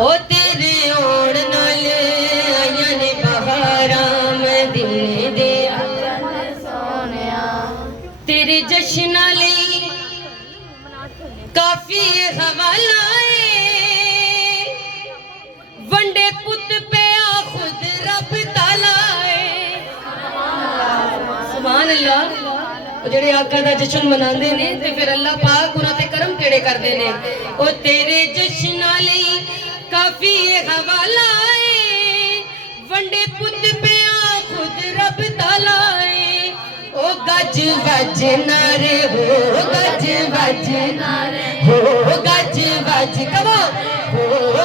ओ तेरे ओण नाल आईयां ने बहारां मदीने दे सोनिया तेरे जश्न लई काफी हवाला वंडे पुत पिया खुद रब ताला सुभान अल्लाह जेड़े आका दा जश्न मनांदे ने ते फिर अल्लाह पाक उन्हां ते करम केड़े करदे ने ओ तेरे जश्न लई काफी हवाला वंडे पुत पिया खुद रब ताला ओ गज वज नारे हो गज वज नारे हो गज वज कहो हो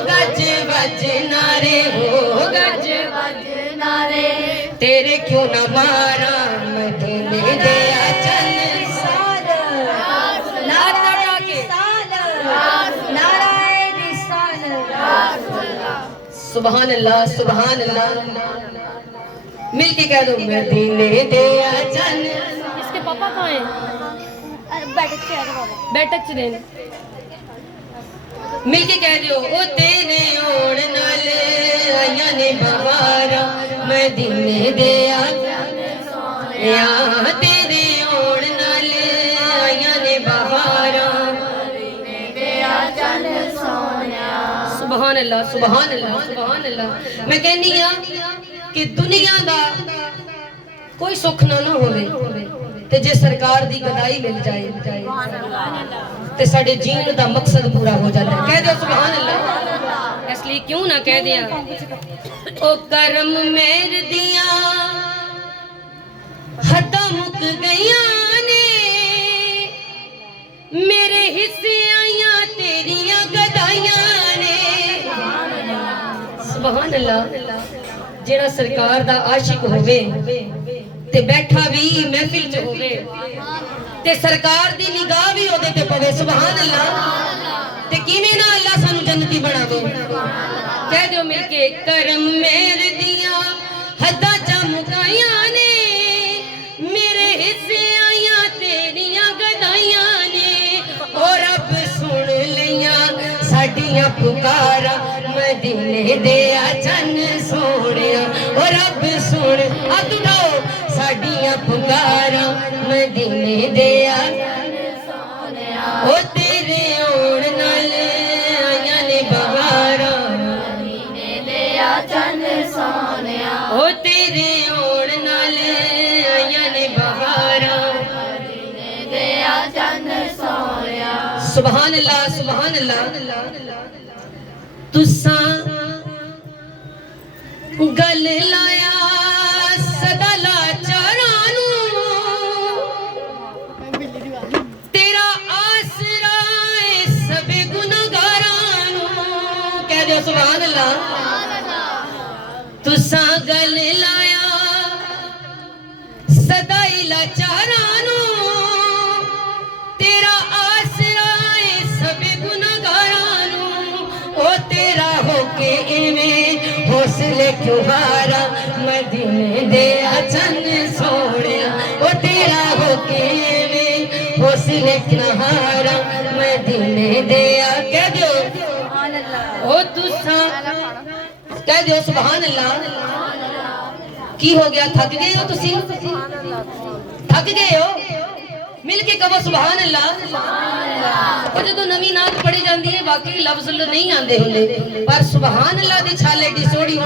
गज वज नारे हो गज वज नारे तेरे क्यों न मारा मदीने दे अचन साल नारायण साल सुभान अल्लाह सुभान अल्लाह मिल के कह दो मदीने दे अचन इसके पापा कहाँ हैं बैठक से मिल के कह दो ओ तेरे ओण नाल आईयां ने बहारा मदीने दे या तेरे ओण नाल आईयां ने बहारा मदीने दे अचन सोनिया सुभान अल्लाह सुभान अल्लाह सुभान अल्लाह मैं कहनी हां कि दुनिया दा कोई सुख ना होवे ते जे सरकार दी गदाई मिल जाए ते साडे जीण दा मकसद पूरा हो जाता है कह दो सुभान अल्लाह इसलिए क्यों ना कह दिया ओ करम मेर दिया हदा मुक गईया ने मेरे हिस्से आईयां तेरियां गदाइयां ने सुभान अल्लाह जेड़ा सरकार दा आशिक होवे ते बैठा भी महफिल च होवे ते सरकार दी निगाह भी ओदे ते पवे सुभान अल्लाह ते किवें ना अल्लाह सानू जन्नती बनावे कह दियो मिलके करम मेर दिया हद्दां चमकाइयां ने मेरे हिस्से आईयां तेरियां गदाइयां ने ओ रब सुन लईयां साडियां पुकारां मदीने दे अचन सोहणिया ओ रब सुन हथ उठाओ साडियां पुकारां मदीने दे अचन सोहणिया ओ तेरे ओण नाल आईयां ने बहारां मदीने दे अचन सोहणिया ओ तेरे ओण नाल आईयां ने बहारां मदीने दे अचन सोहणिया सुभान अल्लाह सुभान अल्लाह तुसा गल लाया सदा लाचारां नू तेरा आसरा सब गुनाहगारां नू कह दो सुभान अल्लाह तुसा गल लाया सदा लाचारां नू तेरा आसरा सब गुनाहगारां नू ओ तेरा होके इवें हौसले क्यों हारा मदीने दे अचन सोहणिया ओ तेरा होके इवें हौसले क्यों हारा मदीने दे कह दो सुभान अल्लाह ओ तुसा कह दो सुभान अल्लाह की हो गया थक गए हो तुसी थक गए हो मिल के कहो सुभान अल्लाह जो नवी नात पढ़ी जाती है वाकई लफ्ज नहीं आते होंगे पर सुभान अल्लाह दी छाल एडी सोहनी